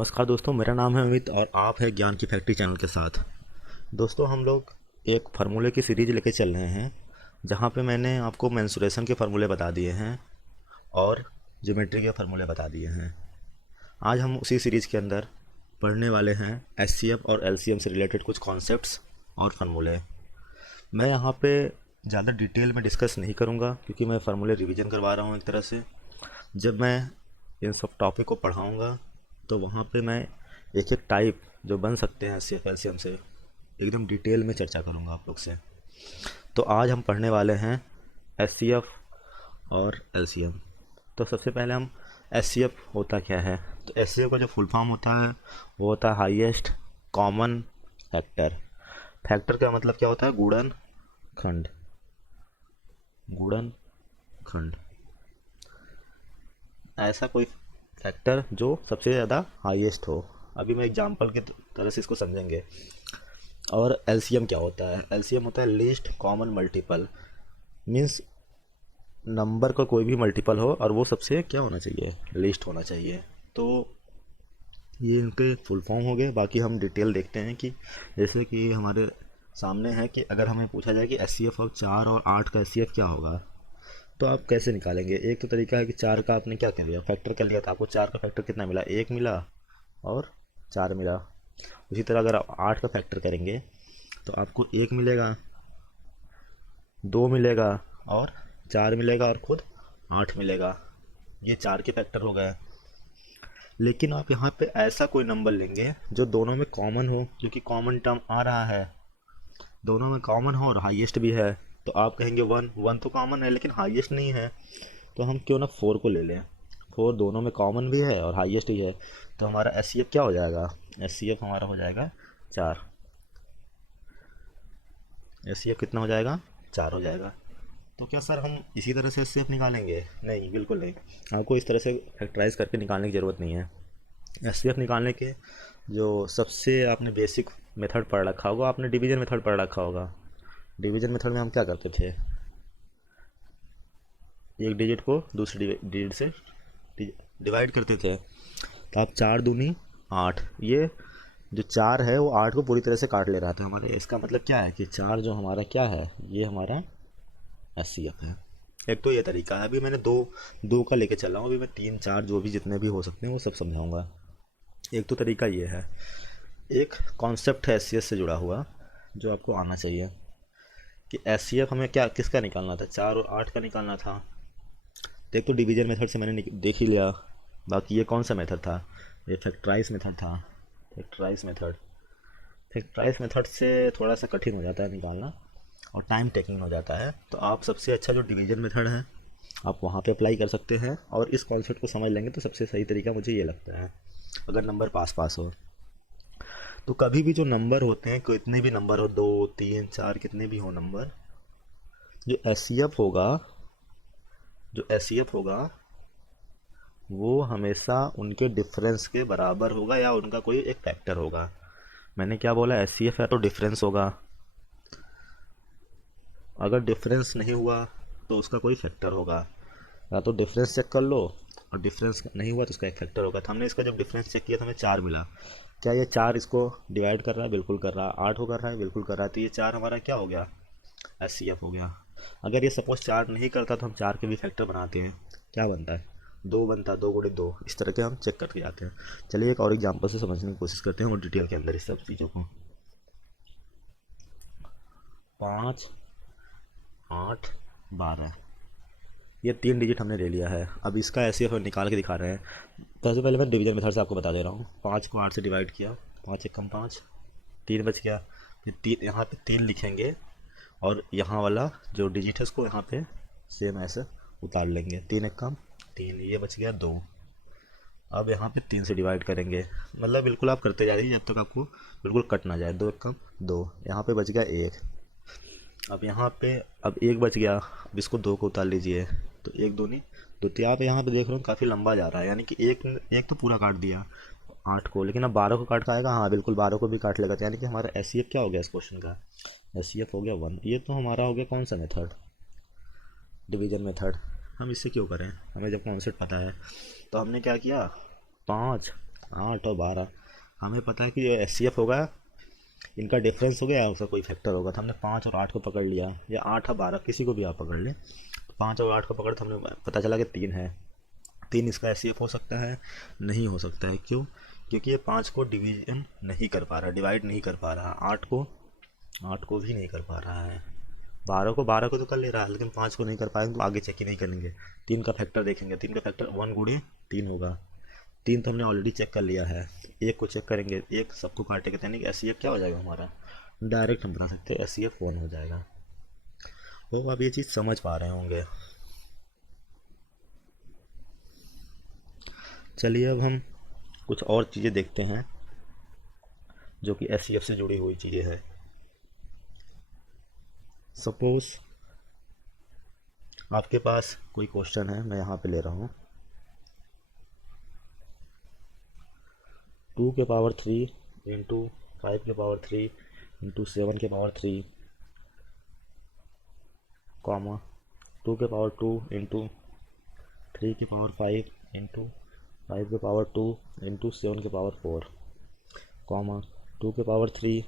नमस्कार दोस्तों, मेरा नाम है अमित और आप है ज्ञान की फैक्ट्री चैनल के साथ। दोस्तों, हम लोग एक फार्मूले की सीरीज लेके चल रहे हैं जहाँ पे मैंने आपको मेंसुरेशन के फार्मूले बता दिए हैं और ज्योमेट्री के फार्मूले बता दिए हैं। आज हम उसी सीरीज़ के अंदर पढ़ने वाले हैं एचसीएफ और एलसीएम से रिलेटेड कुछ कॉन्सेप्ट्स और फार्मूले। मैं यहाँ पे ज़्यादा डिटेल में डिस्कस नहीं करूँगा क्योंकि मैं फार्मूले रिवीजन करवा रहा हूँ एक तरह से। जब मैं इन सब टॉपिक को पढ़ाऊँगा तो वहाँ पे मैं एक एक टाइप जो बन सकते हैं एचसीएफ एलसीएम से एकदम डिटेल में चर्चा करूँगा आप लोग से। तो आज हम पढ़ने वाले हैं एचसीएफ और एलसीएम। तो सबसे पहले हम एचसीएफ होता क्या है। तो एचसीएफ का जो फुल फॉर्म होता है वो होता है हाईएस्ट कॉमन फैक्टर। फैक्टर का मतलब क्या होता है? गुणन खंड। गुणन खंड, ऐसा कोई फैक्टर जो सबसे ज़्यादा हाईएस्ट हो। अभी मैं एग्जांपल की तरह से इसको समझेंगे। और एलसीएम क्या होता है? एलसीएम होता है least common multiple. Means number का कोई भी मल्टीपल हो और वो सबसे क्या होना चाहिए? लीस्ट होना चाहिए। तो ये इनके फुल फॉर्म हो गए। बाकी हम डिटेल देखते हैं कि जैसे कि हमारे सामने है कि अगर हमें पूछा जाए कि एचसीएफ ऑफ 4 और 8 का एचसीएफ क्या होगा तो आप कैसे निकालेंगे। एक तो तरीका है कि 4 का आपने क्या कर लिया, फैक्टर कर लिया, तो आपको 4 का फैक्टर कितना मिला? 1 मिला और 4 मिला। उसी तरह अगर आप 8 का फैक्टर करेंगे तो आपको 1 मिलेगा, 2 मिलेगा और 4 मिलेगा और खुद 8 मिलेगा। ये 4 के फैक्टर हो गए। लेकिन आप यहाँ पे ऐसा कोई नंबर लेंगे जो दोनों में कॉमन हो, क्योंकि कॉमन टर्म आ रहा है, दोनों में कॉमन हो और हाईएस्ट भी है। तो आप कहेंगे 1 1 तो कॉमन है लेकिन हाईएस्ट नहीं है, तो हम क्यों ना 4 को ले लें। 4 दोनों में कॉमन भी है और हाईएस्ट ही है। तो हमारा एचसीएफ क्या हो जाएगा? एचसीएफ हमारा हो जाएगा 4। एचसीएफ कितना हो जाएगा? 4 हो जाएगा। तो क्या सर हम इसी तरह से एचसीएफ निकालेंगे? नहीं, बिल्कुल नहीं। आपको इस तरह से फैक्टराइज करके निकालने की ज़रूरत नहीं है। एचसीएफ निकालने के जो सबसे आपने बेसिक मेथड पढ़ रखा होगा, आपने डिवीजन मेथड पढ़ रखा होगा। डिवीजन मेथड में हम क्या करते थे? एक डिजिट को दूसरी डिजिट से डिवाइड करते थे। तो आप 4 दूनी 8, ये जो 4 है वो 8 को पूरी तरह से काट ले रहा था हमारे। इसका मतलब क्या है कि 4 जो हमारा क्या है, ये हमारा एचसीएफ है। एक तो ये तरीका है। अभी मैंने दो दो का लेके चल रहा हूँ। अभी मैं 3 4 जो भी जितने भी हो सकते हैं वो सब समझाऊंगा। एक तो तरीका ये है। एक कॉन्सेप्ट है एचसीएफ से जुड़ा हुआ जो आपको आना चाहिए कि एचसीएफ हमें क्या किसका निकालना था? 4 और 8 का निकालना था। तो एक तो डिवीजन मेथड से मैंने देख ही लिया। बाकी ये कौन सा मेथड था? ये फैक्टराइज मेथड था। फैक्टराइज मेथड, फैक्टराइज मेथड से थोड़ा सा कठिन हो जाता है निकालना और टाइम टेकिंग हो जाता है। तो आप सबसे अच्छा जो डिवीजन मेथड है आप वहाँ पे अप्लाई कर सकते हैं और इस कॉन्सेप्ट को समझ लेंगे तो सबसे सही तरीका मुझे ये लगता है, अगर नंबर पास पास हो। तो कभी भी जो नंबर होते हैं, कितने भी नंबर हो, 2 3 4 कितने भी हो नंबर, जो एचसीएफ होगा, जो एचसीएफ होगा वो हमेशा उनके डिफरेंस के बराबर होगा या उनका कोई एक फैक्टर होगा। मैंने क्या बोला? एचसीएफ है तो डिफरेंस होगा। अगर डिफरेंस नहीं हुआ तो उसका कोई फैक्टर होगा। या तो डिफरेंस चेक कर लो और डिफरेंस नहीं हुआ तो उसका एक फैक्टर होगा। तो हमने इसका जब डिफरेंस चेक किया तो हमें 4 मिला। क्या ये 4 इसको डिवाइड कर रहा है? बिल्कुल कर रहा है। 8 को कर रहा है? बिल्कुल कर रहा है। तो ये 4 हमारा क्या हो गया? एचसीएफ हो गया। अगर ये सपोज 4 नहीं करता तो हम 4 के भी फैक्टर बनाते हैं। क्या बनता है? 2 बनता है। 2 गुणे 2, इस तरह के हम चेक करके जाते हैं। चलिए एक और एग्जांपल से समझने की कोशिश करते हैं और डिटेल के अंदर इस सब चीज़ों को। 5 8 12, ये 3 डिजिट हमने ले लिया है। अब इसका ऐसे हम निकाल के दिखा रहे हैं। सबसे पहले मैं डिवीजन मेथड से आपको बता दे रहा हूँ। 5 को 8 से डिवाइड किया, 5 एक कम 5, 3 बच गया। फिर 3 यहाँ पे 3 लिखेंगे और यहाँ वाला जो डिजिट है उसको यहाँ पे सेम ऐसे उतार लेंगे। 3 एक कम 3, ये बच गया 2। अब यहाँ पे 3 से डिवाइड करेंगे, मतलब बिल्कुल आप करते जाइए जब तक आपको बिल्कुल कट ना जाए। 2 एक कम 2, यहाँ पे बच गया 1। अब यहाँ पे अब 1 बच गया। अब इसको 2 को उतार लीजिए तो 1 दूनी 2। तो आप यहाँ पे देख रहे हो काफ़ी लंबा जा रहा है, यानी कि एक एक तो पूरा काट दिया 8 को, लेकिन अब 12 को काट पाएगा? हाँ बिल्कुल 12 को भी काट लेगा। तो यानी कि हमारा एचसीएफ क्या हो गया इस क्वेश्चन का? एचसीएफ हो गया 1। ये तो हमारा हो गया कौन सा मेथड? Division method. हम इससे क्यों करें? हमें जब कॉन्सेप्ट पता है। तो हमने क्या किया? 5 8 और 12, हमें पता है कि ये एस सी एफ होगा, इनका डिफरेंस हो गया, उसका कोई फैक्टर होगा, तो हमने 5 और 8 को पकड़ लिया, या 8 और 12 किसी को भी आप पकड़ लें, तो 5 और 8 को पकड़ तो हमने पता चला कि 3 है। 3 इसका एस सी एफ हो सकता है? नहीं हो सकता है। क्यों? क्योंकि ये 5 को डिवीजन नहीं कर पा रहा, डिवाइड नहीं कर पा रहा, 8 को भी नहीं कर पा रहा है, 12 को तो कर ले रहा है, लेकिन 5 को नहीं कर पाएंगे तो आगे चेक ही नहीं करेंगे। 3 का फैक्टर देखेंगे, 3 का फैक्टर 1 गुणे 3 होगा, 3 तो हमने ऑलरेडी चेक कर लिया है। 1 को चेक करेंगे, 1 सबको काटेंगे, यानी कि एस सी एफ क्या हो जाएगा हमारा, डायरेक्ट हम बना सकते हैं, एस सी एफ 1 हो जाएगा। तो आप ये चीज़ समझ पा रहे होंगे। चलिए अब हम कुछ और चीज़ें देखते हैं जो कि एस सी एफ से जुड़ी हुई चीज़ें हैं। सपोज आपके पास कोई क्वेश्चन है, मैं यहाँ पे ले रहा हूँ 2 के पावर 3 इंटू 5 के पावर 3 इंटू 7 के पावर 3, कॉमा 2 के पावर 2 इंटू 3 के पावर 5 इंटू 5 के पावर 2 इंटू 7 के पावर 4, कॉमा 2 के पावर 3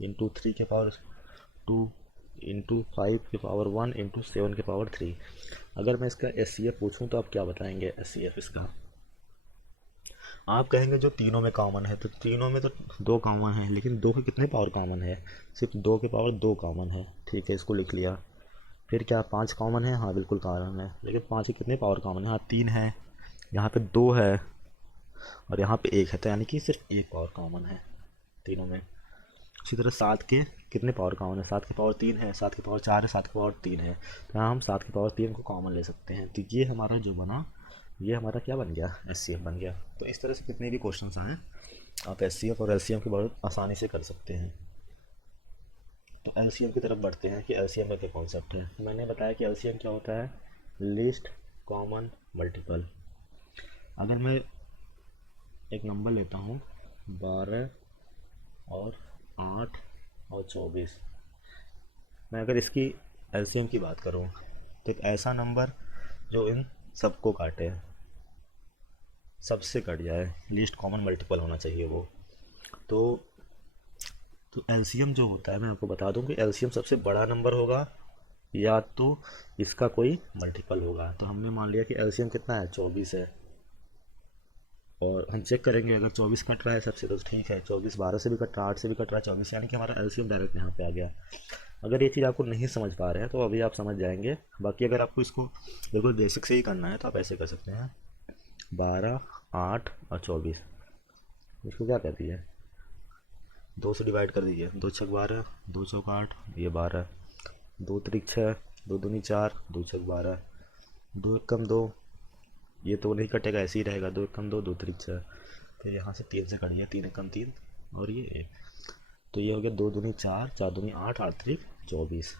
इंटू 3 के पावर 2 इंटू 5 के पावर 1 इंटू 7 के पावर 3। अगर मैं इसका एस सी एफ पूछूँ तो आप क्या बताएंगे एस सी एफ इसका? आप कहेंगे जो तीनों में कॉमन है, तो तीनों में तो 2 कॉमन है, लेकिन 2 के कितने पावर कॉमन है? सिर्फ 2 के पावर 2 कॉमन है, ठीक है, इसको लिख लिया। फिर क्या 5 कॉमन है? हाँ बिल्कुल कॉमन है, लेकिन 5 के कितने पावर कॉमन है? हाँ 3 है, यहाँ पे 2 है और यहाँ पे 1 है, तो यानी कि सिर्फ 1 पावर कॉमन है तीनों में। इसी तरह 7 के कितने पावर कॉमन है? 7 के पावर 3 है, 7 के पावर 4 है, 7 के पावर 3 है, तो यहाँ हम 7 के पावर 3 को कॉमन ले सकते हैं। तो ये हमारा जो बना, ये हमारा क्या बन गया? एस सी एफ बन गया। तो इस तरह से कितने भी क्वेश्चंस आए आप एस सी एफ और एल सी एम की बहुत आसानी से कर सकते हैं। तो एल सी एम की तरफ बढ़ते हैं कि एल सी एम में क्या कॉन्सेप्ट है। मैंने बताया कि एल सी एम क्या होता है, लीस्ट कॉमन मल्टीपल। अगर मैं एक नंबर लेता हूँ 12 और 8 और 24, मैं अगर इसकी एल सी एम की बात करूँ तो एक ऐसा नंबर जो इन सबको काटे, सबसे कट जाए, लीस्ट कॉमन मल्टीपल होना चाहिए वो। तो एलसीएम जो होता है, मैं आपको बता दूं कि एलसीएम सबसे बड़ा नंबर होगा या तो इसका कोई मल्टीपल होगा। तो हमने मान लिया कि एलसीएम कितना है, 24 है, और हम चेक करेंगे अगर 24 कट रहा है सबसे तो ठीक है, 24 12 से भी कट रहा है, 8 से भी कट रहा है, 24, यानी कि हमारा एलसीएम डायरेक्ट यहाँ पे आ गया। अगर ये चीज़ आपको नहीं समझ पा रहे हैं तो अभी आप समझ जाएंगे। बाकी अगर आपको इसको बिल्कुल बेसिक से ही करना है तो आप ऐसे कर सकते हैं, 12 8 और 24, इसको क्या कहती है, 2 से डिवाइड कर दीजिए, 2 छक 12, 2 चौक 8, ये 12, 2 त्रिक 6, 2 दूनी 4, 2 छक 12, 2 एक कम 2, ये तो नहीं कटेगा, ऐसे ही रहेगा, 2 एक कम 2, 2 त्रिक 6, फिर यहाँ से 3 से कटिए, 3 एक कम 3 और ये 1, तो ये हो गया 2 दूनी 4, 4 दूनी 8, 8 त्रिक 24,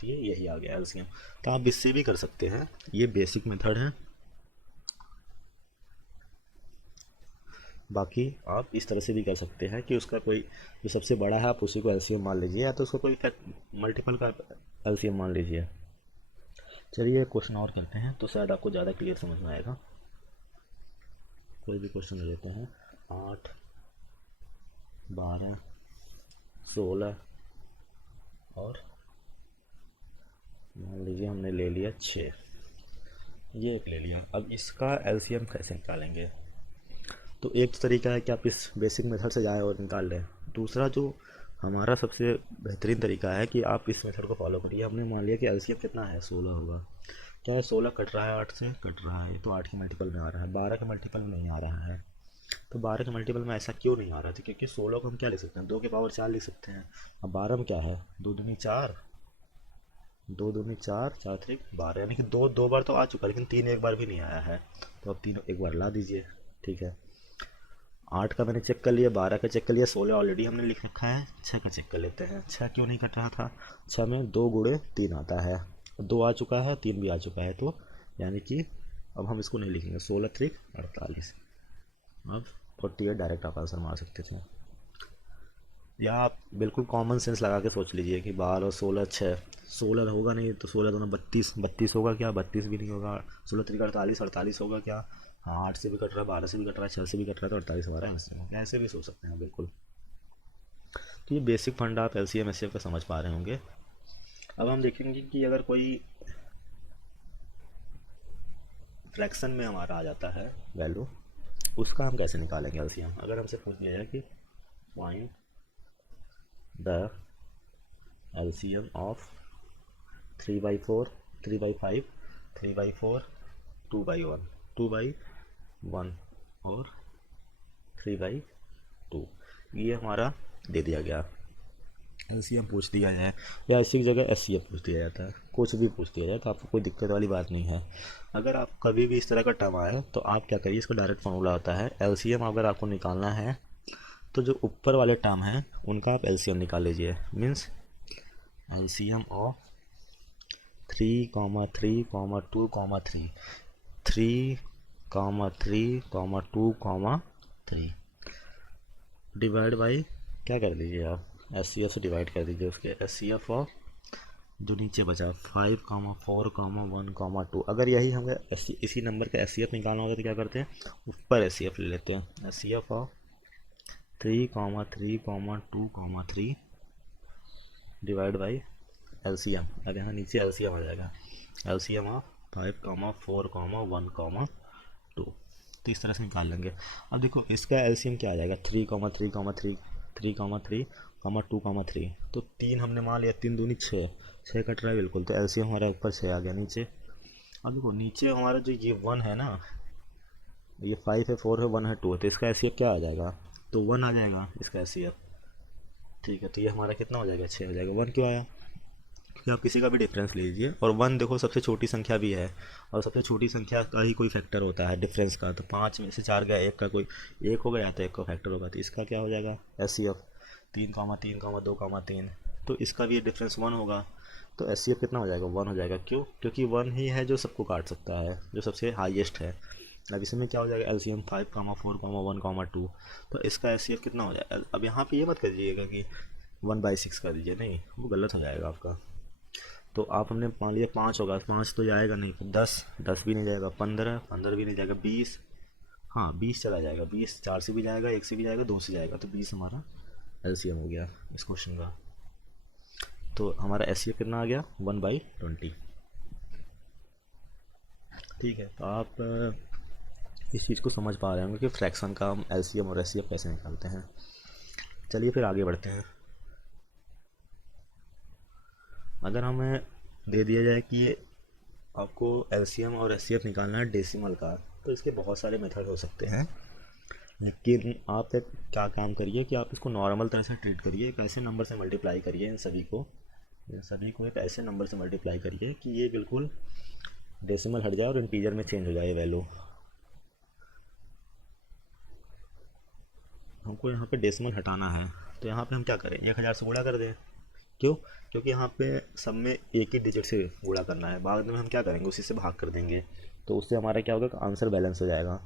तो ये यही आ गया एलसीएम। तो आप इससे भी कर सकते हैं, ये बेसिक मेथड है। बाकी आप इस तरह से भी कर सकते हैं कि उसका कोई जो सबसे बड़ा है आप उसी को एलसीएम मान लीजिए, या तो उसका कोई मल्टीपल का एलसीएम मान लीजिए। चलिए क्वेश्चन और करते हैं तो शायद आपको ज़्यादा क्लियर समझ में आएगा। कोई भी क्वेश्चन ले लेते हैं, 8 12 16 और मान लीजिए हमने ले लिया 6, ये एक ले लिया। अब इसका एलसीएम कैसे निकालेंगे? तो एक तो तरीका है कि आप इस बेसिक मेथड से जाएं और निकाल लें। दूसरा जो हमारा सबसे बेहतरीन तरीका है कि आप इस मेथड को फॉलो करिए। हमने मान लिया कि एलसीएम कितना है, 16 होगा, क्या है 16 कट रहा है 8 से, कट रहा है, तो 8 के मल्टीपल में आ रहा है, 12 के मल्टीपल में नहीं आ रहा है। तो 12 के मल्टीपल में ऐसा क्यों नहीं आ रहा था? क्योंकि 16 को हम क्या लिख सकते हैं, 2 के पावर 4 लिख सकते हैं। अब 12 में क्या है, 2 दूनी 4, 2 दूनी 4, 4 त्रिक 12, यानी कि 2 बार तो आ चुका है, लेकिन 3 एक बार भी नहीं आया है, तो अब 3 एक बार ला दीजिए, ठीक है। 8 का मैंने चेक कर लिया, 12 का चेक कर लिया, 16 ऑलरेडी हमने लिख रखा है, 6 का चेक कर लेते हैं। 6 क्यों नहीं कट रहा था, 6 में 2 गुणे 3 आता है, 2 आ चुका है, 3 भी आ चुका है, तो यानी कि अब हम इसको नहीं लिखेंगे, 16 त्रिक 48, अब 48 डायरेक्ट आप आंसर मार सकते थे। या आप बिल्कुल कॉमन सेंस लगा के सोच लीजिए कि 12 और 16 6, 16 होगा नहीं तो 16 दोनों 32, 32 होगा क्या, 32 भी नहीं होगा, 16 त्रिक 48, 48 होगा क्या, हाँ 8 से भी कट रहा है, 12 से भी कट रहा है, 6 से भी कट रहा है, तो 48 हमारा एलसीएम हो गया। ऐसे भी सोच सकते हैं बिल्कुल। तो ये बेसिक फंडा आप एलसीएम एचसीएफ का समझ पा रहे होंगे। अब हम देखेंगे कि अगर कोई फ्रैक्शन में हमारा आ जाता है वैल्यू, उसका हम कैसे निकालेंगे एलसीएम। अगर हमसे पूछ लिया जाए कि फाइंड द एलसीएम ऑफ 3/4, 3/5, 3/4, 2/1, 2/1 और 3/2, ये हमारा दे दिया गया। एलसीएम पूछ दिया जाए या इसी की जगह एचसीएफ पूछ दिया जाता है, कुछ भी पूछ दिया जाए तो आपको कोई दिक्कत वाली बात नहीं है। अगर आप कभी भी इस तरह का टर्म आए तो आप क्या करिए, इसका डायरेक्ट फार्मूला होता है एलसीएम। अगर आपको निकालना है तो जो ऊपर वाले टर्म हैं उनका आप एलसीएम निकाल लीजिए। Means LCM of 3,3,2,3, 3,3,2,3 divide by क्या कर दीजिए आप, एस सी एफ से डिवाइड कर दीजिए उसके एस सी एफ ऑफ जो नीचे बचा 5,4,1,2। अगर यही हमें इसी नंबर का एस सी एफ निकालना होगा तो क्या करते हैं, ऊपर एस सी एफ ले लेते हैं। S C F of 3,3,2,3 divide by L C M. अब यहाँ नीचे एल सी एम आ जाएगा, एल सी एम ऑफ 5,4,1,2। तो इस तरह से निकाल लेंगे। अब देखो इसका एलसीएम क्या आ जाएगा, 3,3,3, 3,3, 2,3। तो 3 हमने मान लिया, 3 दूनी 6, 6 कट रहा है बिल्कुल, तो एलसीएम हमारा ऊपर 6 आ गया नीचे। अब देखो नीचे हमारा जो ये 1 है ना, ये 5 है, 4 है, 1 है, 2 है, तो इसका एलसीएम क्या आ जाएगा, तो 1 आ जाएगा इसका एलसीएम। ठीक है, तो ये हमारा कितना हो जाएगा, 6 हो जाएगा। 1 क्यों आया, कि आप किसी का भी डिफरेंस ले लीजिए, और 1 देखो सबसे छोटी संख्या भी है, और सबसे छोटी संख्या का ही कोई फैक्टर होता है डिफरेंस का। तो 5 में से 4 गया, एक का कोई एक होगा या तो एक का फैक्टर होगा, तो इसका क्या हो जाएगा एस सी एफ 3,3,2,3। तो इसका भी डिफरेंस 1 होगा, तो एस सी एफ कितना हो जाएगा, 1 हो जाएगा। क्यों, क्योंकि 1 ही है जो सबको काट सकता है, जो सबसे हाईएस्ट है। अब इसमें क्या हो जाएगा एल सी एम 5,4,1,2, तो इसका एस सी एफ कितना हो जाएगा। अब यहाँ पे ये मत करिएगा कि 1/6 कर दीजिए, नहीं वो गलत हो जाएगा आपका। तो आप हमने मान लिया 5 होगा, 5 तो जाएगा नहीं, फिर 10, 10 भी नहीं जाएगा, 15, 15 भी नहीं जाएगा, 20, हाँ 20 चला जाएगा, 20 4 से भी जाएगा, 1 से भी जाएगा, 2 से जाएगा, तो 20 हमारा एलसीएम हो गया इस क्वेश्चन का। तो हमारा एचसीएफ कितना आ गया, 1/20। ठीक है, तो आप इस चीज़ को समझ पा रहे होंगे कि फ्रैक्शन का हम एलसीएम और एचसीएफ कैसे निकालते हैं। चलिए फिर आगे बढ़ते हैं। अगर हमें दे दिया जाए कि ये आपको एलसीएम और एचसीएफ निकालना है डेसिमल का, तो इसके बहुत सारे मेथड हो सकते हैं, लेकिन आप एक क्या काम करिए कि आप इसको नॉर्मल तरह से ट्रीट करिए। एक ऐसे नंबर से मल्टीप्लाई करिए, इन सभी को एक ऐसे नंबर से मल्टीप्लाई करिए कि ये बिल्कुल डेसिमल हट जाए और इंटीजर में चेंज हो जाए वैल्यू। हमको यहाँ पे डेसिमल हटाना है, तो यहाँ पे हम क्या करें, 1000 से गुणा कर दें। क्यों, क्योंकि यहाँ पे सब में एक ही डिजिट से गुणा करना है, बाद में हम क्या करेंगे उसी से भाग कर देंगे, तो उससे हमारा क्या होगा, आंसर बैलेंस हो जाएगा।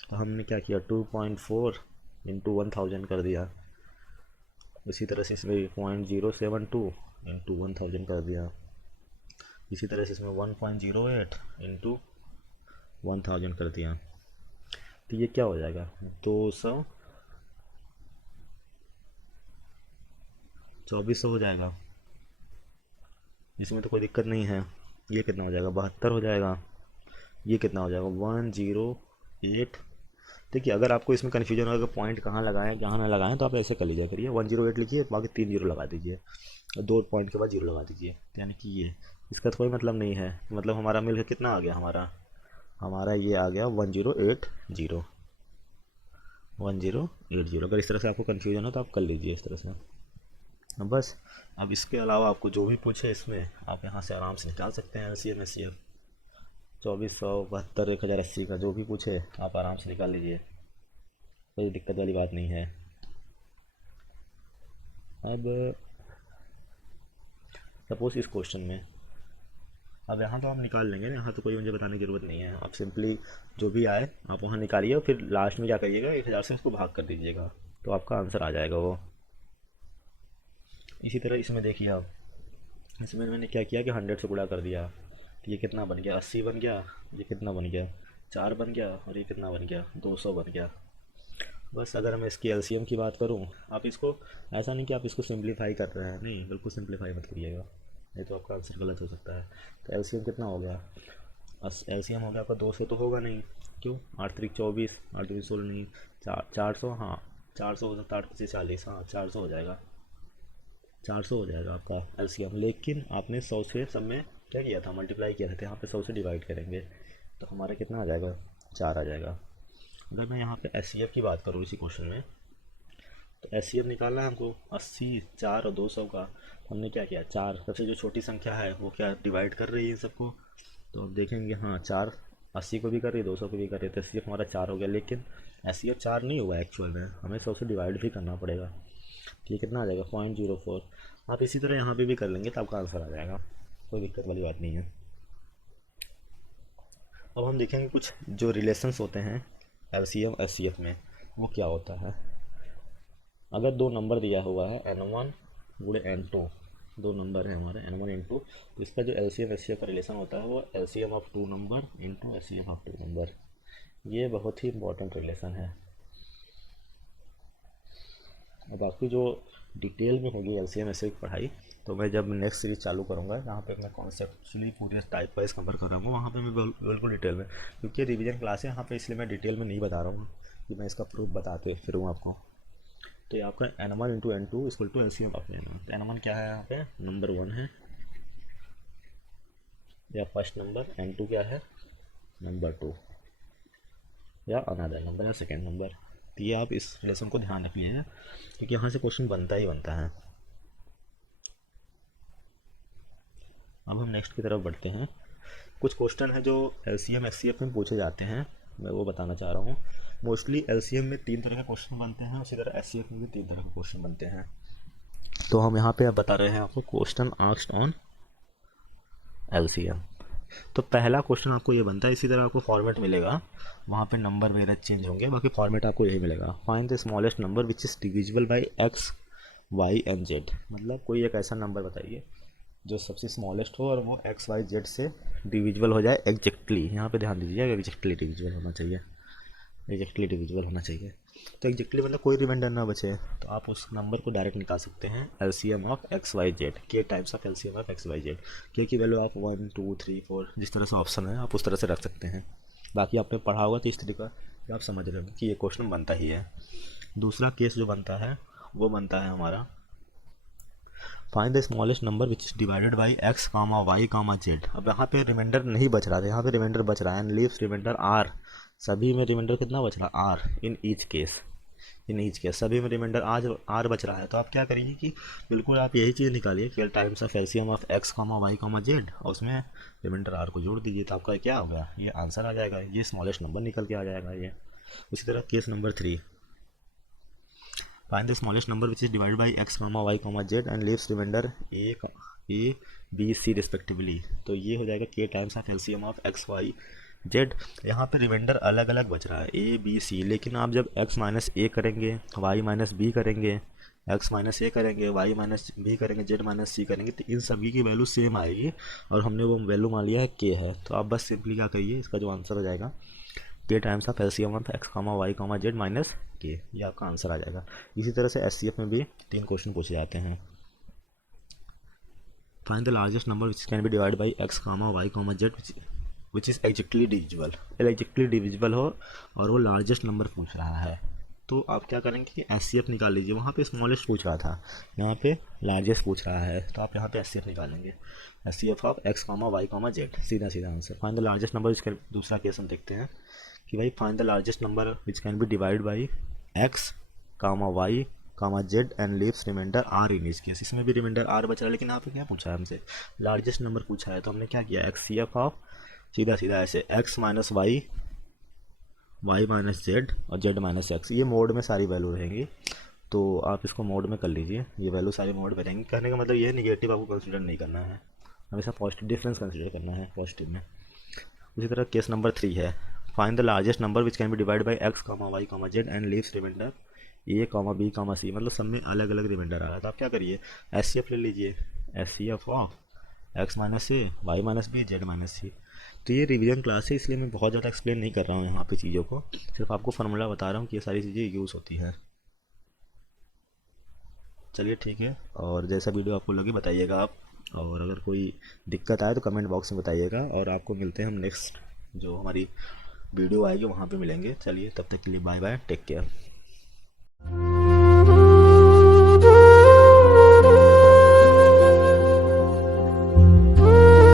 तो हमने क्या किया, 2.4 इंटू 1000 कर दिया। इसी तरह से इसमें 0.072 इंटू 1000 कर दिया। इसी तरह से इसमें 1.08 इंटू 1000 कर दिया। तो ये क्या हो जाएगा, 2400 हो जाएगा। इसमें तो कोई दिक्कत नहीं है। ये कितना हो जाएगा, 72 हो जाएगा। ये कितना हो जाएगा, 108। देखिए अगर आपको इसमें कन्फ्यूजन होगा कि पॉइंट कहाँ लगाएं कहाँ ना लगाएं, तो आप ऐसे कर लीजिए करिए, 108 लिखिए, बाकी 3 जीरो लगा दीजिए, और 2 पॉइंट के बाद जीरो लगा दीजिए। यानी कि ये इसका तो कोई मतलब नहीं है, मतलब हमारा मिलकर कितना आ गया, हमारा हमारा ये आ गया 1080, 1080। अगर इस तरह से आपको कन्फ्यूजन हो तो आप कर लीजिए इस तरह से। बस अब इसके अलावा आपको जो भी पूछे इसमें आप यहाँ से आराम से निकाल सकते हैं। एलसीएम एचसीएफ 2400, 72, 1080 का जो भी पूछे आप आराम से निकाल लीजिए, कोई दिक्कत वाली बात नहीं है। अब सपोज इस क्वेश्चन में, अब यहाँ तो आप निकाल लेंगे ना, यहाँ तो कोई मुझे बताने की ज़रूरत नहीं है। आप सिंपली जो भी आए आप वहाँ निकालिए, और फिर लास्ट में क्या करिएगा, 1000 से उसको भाग कर दीजिएगा, तो आपका आंसर आ जाएगा वो। इसी तरह इसमें देखिए आप, इसमें मैंने क्या किया कि 100 से गुणा कर दिया, तो ये कितना बन गया, 80 बन गया। ये कितना बन गया, 4 बन गया और ये कितना बन गया, 200 बन गया। बस अगर मैं इसकी एलसीएम की बात करूं, आप इसको ऐसा नहीं कि आप इसको सिंप्लीफाई कर रहे हैं, नहीं बिल्कुल सिंप्लीफाई मत करिएगा, नहीं तो आपका आंसर गलत हो सकता है। तो एलसीएम कितना हो गया, एलसीएम हो गया आपका 2 से तो होगा नहीं, क्यों, 8 3 24, 8 2 16 नहीं, 400, हाँ 400 हो सकता है, 8 5 40, हाँ 400 हो जाएगा, 400 हो जाएगा आपका एलसीएम। लेकिन आपने 100 से सब में क्या किया था, मल्टीप्लाई किया था, तो यहाँ पे 100 से डिवाइड करेंगे तो हमारा कितना आ जाएगा, 4 आ जाएगा। अगर मैं यहाँ पे एस की बात करूँ इसी क्वेश्चन में, तो एस निकालना है हमको 80, 4 और 200 का। तो हमने क्या किया, 4 सबसे जो छोटी संख्या है वो क्या डिवाइड कर रही है इन सबको, तो अब देखेंगे हाँ 4 80 को भी कर रही है, 200 को भी कर रही है, तो एस हमारा 4 हो गया। लेकिन एस 4 नहीं हुआ एक्चुअल में, हमें 100 से डिवाइड भी करना पड़ेगा। तो ये कितना आ जाएगा, 0.04। आप इसी तरह यहाँ पे भी कर लेंगे तो आपका आंसर आ जाएगा, कोई दिक्कत वाली बात नहीं है। अब हम देखेंगे कुछ जो रिलेशंस होते हैं एलसीएम एचसीएफ में, वो क्या होता है। अगर दो नंबर दिया हुआ है n1 गुणे n2, दो नंबर है हमारे n1 n2, तो इसका जो एलसीएम एचसीएफ का रिलेशन होता है वो LCM of 2 number into HCF of 2 number. ये बहुत ही इंपॉर्टेंट रिलेशन है। अब आपकी जो डिटेल में होगी एलसीएम एचसीएफ की पढ़ाई, तो मैं जब नेक्स्ट सीरीज चालू करूँगा जहाँ पे मैं कॉन्सेप्चुअली पूरे टाइप वाइज कवर कर रहा हूँ, वहाँ पे मैं बिल्कुल डिटेल में, क्योंकि रिवीजन क्लास है यहाँ पे, इसलिए मैं डिटेल में नहीं बता रहा हूँ कि मैं इसका प्रूफ बताते फिरूँ आपको। तो ये आपका n1 into n2 equal to LCM of n1। तो n1 क्या है यहाँ पे, नंबर 1 है या फर्स्ट नंबर, n2 क्या है, नंबर 2 या अनदर नंबर या सेकेंड नंबर। तो ये आप इस रिलेशन को ध्यान रखिए क्योंकि यहाँ से क्वेश्चन बनता ही बनता है। अब हम नेक्स्ट की तरफ बढ़ते हैं। कुछ क्वेश्चन है जो एलसीएम एचसीएफ में पूछे जाते हैं, मैं वो बताना चाह रहा हूँ। मोस्टली एलसीएम में 3 तरह के क्वेश्चन बनते हैं, उसी तरह एचसीएफ में भी 3 तरह के क्वेश्चन बनते हैं। तो हम यहाँ पे अब बता रहे हैं आपको क्वेश्चन आस्क्ड ऑन एलसीएम। तो पहला क्वेश्चन आपको ये बनता है, इसी तरह आपको फॉर्मेट मिलेगा, वहाँ पे नंबर वगैरह चेंज होंगे, बाकी फॉर्मेट आपको यही मिलेगा। Find the smallest number which is divisible by x y and z. मतलब कोई एक ऐसा नंबर बताइए जो सबसे स्मॉलेस्ट हो और वो एक्स वाई जेड से डिविजिबल हो जाए एग्जैक्टली। यहाँ पे ध्यान दीजिए, एग्जैक्टली डिविजिबल होना चाहिए, एग्जैक्टली डिविजिबल होना चाहिए। तो एग्जैक्टली मतलब कोई रिमाइंडर ना बचे, तो आप उस नंबर को डायरेक्ट निकाल सकते हैं LCM of x Y Z, K times of LCM of x Y Z. K की वैल्यू आप 1 2 3 4 जिस तरह से ऑप्शन है आप उस तरह से रख सकते हैं। बाकी आपने पढ़ा होगा तो इस तरीका कि आप समझ रहे हो कि ये क्वेश्चन बनता ही है। दूसरा केस जो बनता है वो बनता है हमारा, find the smallest number which is divided by x comma Y comma z. अब यहाँ पे रिमाइंडर नहीं बच रहा था, यहाँ पे रिमाइंडर बच रहा है, एंड लीव्स रिमाइंडर आर। सभी में रिमाइंडर कितना बच रहा है, R in each case, in each case सभी में रिमाइंडर आज आर बच रहा है। तो आप क्या करिए कि बिल्कुल आप यही चीज़ निकालिए कि times of LCM of x comma Y comma z, और उसमें रिमाइंडर आर को जोड़ दीजिए, तो आपका क्या हो गया, ये आंसर आ जाएगा, ये स्मॉलेस्ट नंबर निकल के आ जाएगा ये। उसी तरह case number 3, find the smallest number which is divided by x comma Y comma Z and leaves remainder A B C respectively. तो ये हो जाएगा K times of LCM of x Y z. यहाँ पे रिमाइंडर अलग अलग बच रहा है ए बी सी, लेकिन आप जब x माइनस ए करेंगे, y माइनस बी करेंगे, x माइनस ए करेंगे, y माइनस बी करेंगे, z माइनस सी करेंगे, तो इन सभी की वैल्यू सेम आएगी और हमने वो वैल्यू मान लिया है k है। तो आप बस सिंपली क्या करिए, इसका जो आंसर हो जाएगा K times of LCM of x comma Y comma z minus K, ये आपका आंसर आ जाएगा। इसी तरह से एचसीएफ में भी 3 क्वेश्चन पूछे जाते हैं। Find the largest number which can be divide by x comma Y comma z which is exactly divisible. Exactly divisible हो और वो लार्जेस्ट नंबर पूछ रहा है, तो आप क्या करेंगे कि एचसीएफ निकाल लीजिए। वहाँ पे स्मॉलेस्ट पूछ रहा था, यहाँ पे लार्जेस्ट पूछ रहा है, तो आप यहाँ पे एचसीएफ निकालेंगे, HCF of x comma Y comma z, सीधा सीधा answer. Find the largest number which can, दूसरा केस हम देखते हैं कि भाई find the largest number which can be divide by x comma Y comma Z and leaves remainder R in each case. इसमें भी रिमाइंडर आर बच रहा है, लेकिन आपने क्या पूछा है हमसे, लार्जेस्ट नंबर पूछा है, तो हमने क्या किया, एक्ससीएफ ऑफ सीधा सीधा ऐसे x minus y, y minus z और जेड माइनस एक्स, ये मोड में सारी वैल्यू रहेंगी, तो आप इसको मोड में कर लीजिए, ये वैल्यू सारी मोड में रहेंगी। कहने का मतलब ये निगेटिव आपको कंसिडर नहीं करना है, हमेशा पॉजिटिव डिफरेंस कंसिडर करना है पॉजिटिव में। उसी तरह केस नंबर 3 है, find the largest number which can be divide by x comma Y comma Z and leaves remainder A comma B comma C, मतलब सब में अलग अलग रिमाइंडर आ रहा है। तो आप क्या करिए, एचसीएफ ले लीजिए, HCF of X minus A, Y minus B, Z minus C. तो ये रिवीजन क्लास है, इसलिए मैं बहुत ज़्यादा एक्सप्लेन नहीं कर रहा हूँ यहाँ पे चीज़ों को, सिर्फ आपको फार्मूला बता रहा हूँ कि ये सारी चीज़ें यूज़ होती हैं। चलिए ठीक है, और जैसा वीडियो आपको लगे बताइएगा आप, और अगर कोई दिक्कत आए तो कमेंट बॉक्स में बताइएगा, और आपको मिलते हैं हम नेक्स्ट जो हमारी वीडियो आएगी वहाँ पे मिलेंगे। चलिए तब तक के लिए बाय बाय, टेक केयर।